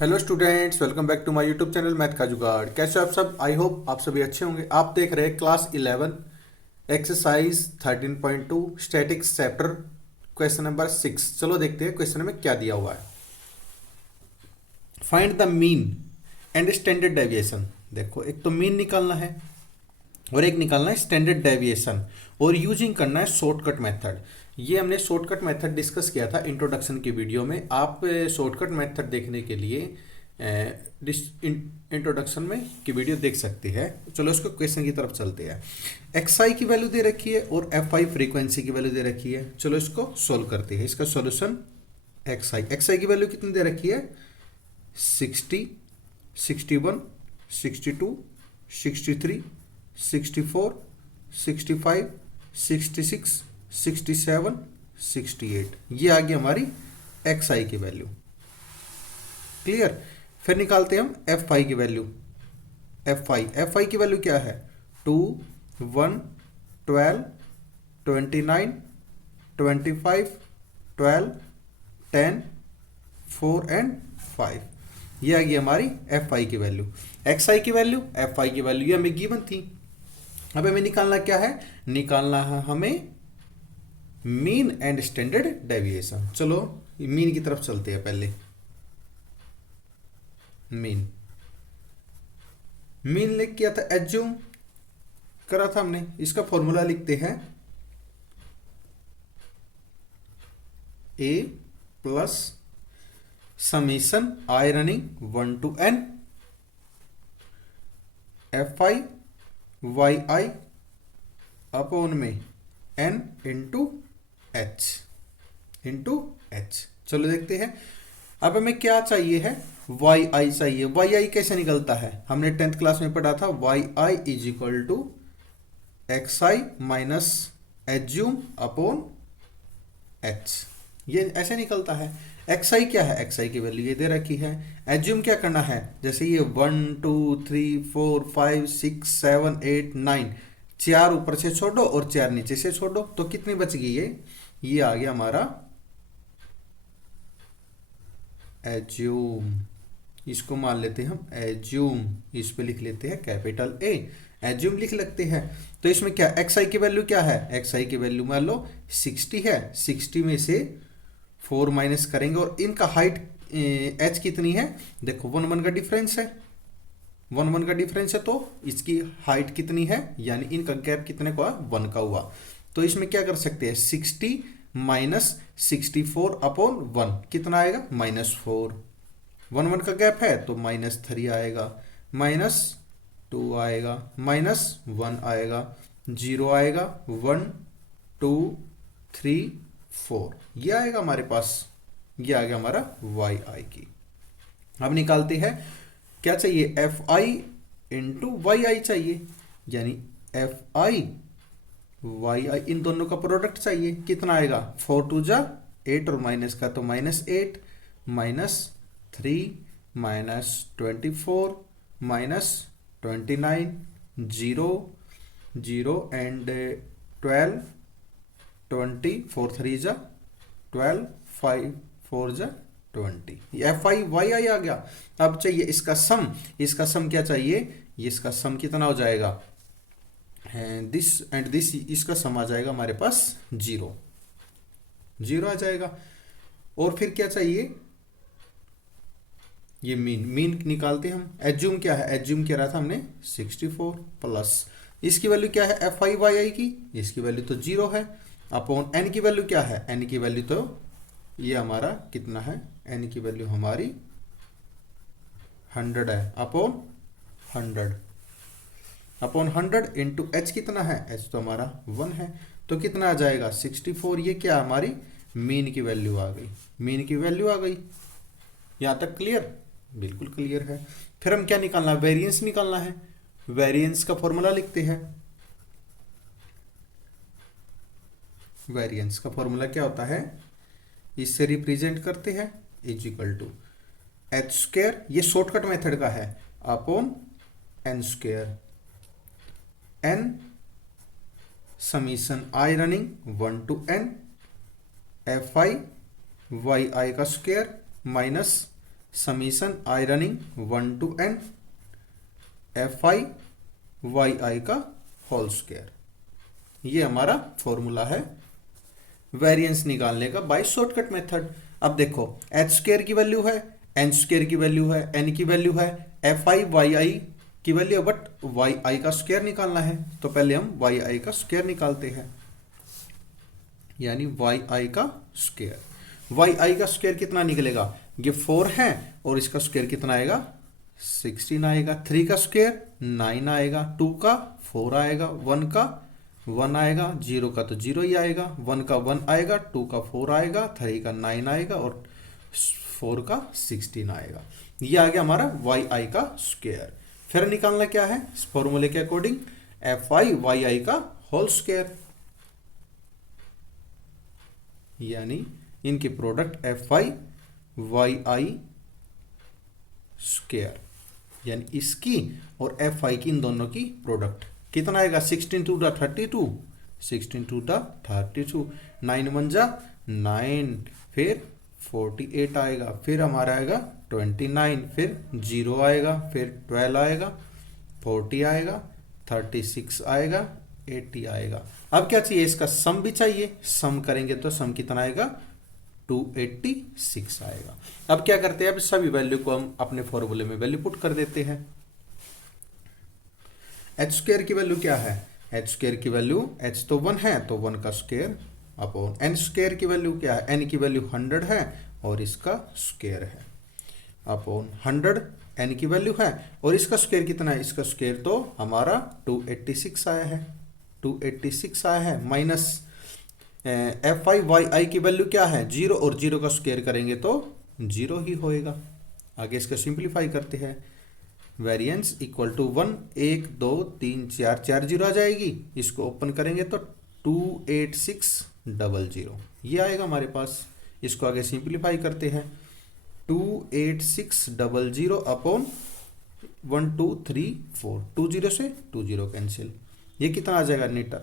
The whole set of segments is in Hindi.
Hello students, welcome back to my YouTube channel math का जुगाड़। कैसे हो आप सब? आई होप आप सभी अच्छे होंगे। आप देख रहे हैं class 11 exercise 13.2 statics chapter question number 6। चलो देखते हैं क्वेश्चन में क्या दिया हुआ है। Find the mean and standard deviation. देखो, एक तो मीन निकालना है और एक निकालना है स्टैंडर्ड डेविएशन, और यूजिंग करना है शॉर्टकट मेथड। ये हमने शॉर्टकट मेथड डिस्कस किया था इंट्रोडक्शन की वीडियो में। आप शॉर्टकट मेथड देखने के लिए इंट्रोडक्शन में की वीडियो देख सकते हैं। चलो इसको क्वेश्चन की तरफ चलते हैं। एक्स आई की वैल्यू दे रखी है और एफ आई फ्रीक्वेंसी की वैल्यू दे रखी है। चलो इसको सोल्व करते हैं। इसका सॉल्यूशन एक्स आई की वैल्यू कितनी दे रखी है? 60, 61, 62, 63, 64, 65, 66, 67, 68। ये आ गई हमारी एक्स आई की वैल्यू। क्लियर। फिर निकालते हैं हम एफ आई की वैल्यू। एफ आई की वैल्यू क्या है? 2, 1, 12, 29, 25, 12, 10, 4 एंड 5। ये आ गई हमारी एफ आई की वैल्यू। एक्स आई की वैल्यू, एफ आई की वैल्यू ये हमें गिवन थी। अब हमें निकालना क्या है? निकालना है हमें मीन एंड स्टैंडर्ड डेविएशन। चलो मीन की तरफ चलते हैं। पहले मीन लिख किया था, एज्यूम करा था हमने। इसका फॉर्मूला लिखते हैं a plus summation i running 1 to n f I Y i upon में n इंटू एच। चलो देखते हैं। अब हमें क्या चाहिए है? वाई आई चाहिए। वाई आई कैसे निकलता है? हमने 10th क्लास में पढ़ा था। Y I is equal to X I minus assume upon H. ये ऐसे निकलता है। एक्स आई क्या है? एक्स आई की वैल्यू ये दे रखी है। एज्यूम क्या करना है? जैसे ये 1 2 3 4 5 6 7 8 9, 4 ऊपर से छोड़ो और 4 नीचे से छोड़ो, तो कितनी बच गई? ये आ गया हमारा एज्यूम। इसको मान लेते हैं हम एज्यूम। इस पे लिख लेते हैं कैपिटल ए, एज्यूम लिख लगते हैं। तो इसमें क्या एक्स आई की वैल्यू क्या है? एक्स आई की वैल्यू मान लो 60 है। 60 में से 4 माइनस करेंगे और इनका हाइट एच कितनी है? देखो 1 का डिफरेंस है। 1 का डिफरेंस है, तो इसकी हाइट कितनी है? यानी इनका गैप कितने का? 1 का हुआ। तो इसमें क्या कर सकते हैं? 60 माइनस 64 अपॉन 1 कितना आएगा? -4। 1 का गैप है तो -3 आएगा, -2 आएगा, -1 आएगा, 0 आएगा, 1 2 3 4। ये आएगा हमारे पास। ये आ गया हमारा वाई आई की। अब निकालते हैं क्या चाहिए? एफ आई इंटू वाई आई चाहिए। यानी एफ आई वाई आई, इन दोनों का प्रोडक्ट चाहिए। कितना आएगा? 4 2 जा 8 और माइनस का तो -8, -3, -24, -29, 0 0 एंड 12 20, 4 3 जा 12, 5 4 जा 20। एफ आई वाई आई आ गया। अब चाहिए इसका सम। इसका सम क्या चाहिए? ये इसका सम कितना हो जाएगा? दिस एंड दिस, इसका सम आ जाएगा हमारे पास 0 आ जाएगा। और फिर क्या चाहिए? ये मीन निकालते हैं हम। एज्यूम क्या है? एज्यूम क्या रहा था हमने? 64 प्लस इसकी वैल्यू क्या है? एफ आई वाई आई की, इसकी वैल्यू तो 0 है। अपॉन एन की वैल्यू क्या है? एन की वैल्यू तो ये हमारा कितना है? एन की वैल्यू हमारी 100 है। अपॉन 100 इंटू एच कितना है? एच तो हमारा 1 है। तो कितना आ जाएगा? 64। ये क्या हमारी मीन की वैल्यू आ गई। मीन की वैल्यू आ गई। यहाँ तक क्लियर? बिल्कुल क्लियर है। फिर हम क्या निकालना है? वेरिएंस निकालना है। वेरिएंस का फॉर्मूला लिखते हैं। वेरिएंस का फॉर्मूला क्या होता है? इससे रिप्रेजेंट करते हैं is equal to h square, ये शॉर्टकट मेथड का है, upon n square. N summation i running 1 to n f I Y आई का square minus summation i running 1 to n fi yi का होल स्क्वायर। ये हमारा फॉर्मूला है वेरिएंस निकालने का बाय शॉर्टकट मेथड। अब देखो एच स्क्वायर की वैल्यू है, एन स्क्वायर की वैल्यू है, एन की वैल्यू है, एफ आई वाई आई की वैल्यू है, बट वाई आई का स्क्वायर निकालना है तो पहले हम वाई आई का स्क्वायर निकालते हैं, यानी वाई आई का स्क्वायर। वाई आई का स्क्वायर कितना निकलेगा, ये 4 है और इसका स्क्वायर कितना आएगा 16 आएगा, 3 का स्क्वायर 9 आएगा, 2 का 4 आएगा, 1 का 1 आएगा, 0 का तो 0 ही आएगा, 1 का 1 आएगा, 2 का 4 आएगा, 3 का 9 आएगा और 4 का 16 आएगा। ये आ गया हमारा वाई आई का स्क्वायर। फिर निकालना क्या है इस फॉर्मूले के अकॉर्डिंग, एफ आई वाई आई का होल स्क्वायर, यानी इनकी product F I Y I square, यानी इसकी और एफ आई की इन दोनों की प्रोडक्ट कितना आएगा 16 टू द 32, 16 टू द 32, 9 1 जा 9, फिर 48 आएगा, फिर हमारा आएगा 29, फिर 0 आएगा, फिर 12 आएगा, 40 आएगा, 36 आएगा, 80 आएगा। अब क्या चाहिए, इसका सम भी चाहिए, सम करेंगे तो सम कितना आएगा 286 आएगा। अब क्या करते हैं, अब सभी वैल्यू को हम अपने फॉर्मूले में वैल्यू पुट कर देते हैं। एच स्क्वायर की वैल्यू क्या है, एच स्क्वायर की वैल्यू एच तो 1 है तो 1 का स्क्वायर अपॉन एन स्क्वायर की वैल्यू क्या है, एन की वैल्यू 100 है और इसका स्क्वायर है अपॉन 100 एन की वैल्यू है और इसका स्क्वायर कितना है, इसका स्क्वायर तो हमारा 286 आया है, 286 आया है, माइनस एफ आई वाई आई की वैल्यू क्या है 0 और 0 का स्क्वायर करेंगे तो 0 ही होएगा। आगे इसका सिंप्लीफाई करते हैं, वेरिएंस इक्वल टू 1 1 2 3 4 4 0 आ जाएगी, इसको ओपन करेंगे तो 28600 ये आएगा हमारे पास। इसको आगे सिंप्लीफाई करते हैं, 28600 अपॉन 1 2 3 4, 2 0 से 2 0 कैंसिल, ये कितना आ जाएगा नेट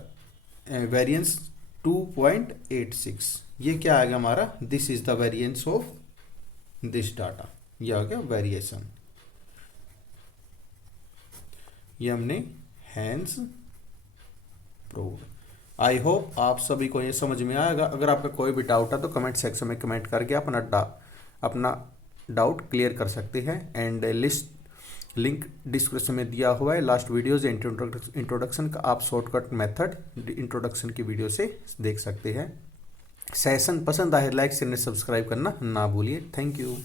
वेरिएंस 2.86। ये क्या आएगा हमारा, this is the variance of this data, ये आ गया वेरिएशन। ये हमने हैंस प्रूव्ड। आई होप आप सभी को ये समझ में आएगा। अगर आपका कोई भी डाउट है तो कमेंट सेक्शन में कमेंट करके अपना डाउट क्लियर कर सकते हैं। एंड लिंक डिस्क्रिप्शन में दिया हुआ है, लास्ट वीडियोज इंट्रोडक्शन का आप शॉर्टकट मेथड इंट्रोडक्शन की वीडियो से देख सकते हैं। सेशन पसंद आए लाइक शेयर सब्सक्राइब करना ना भूलिए। Thank you.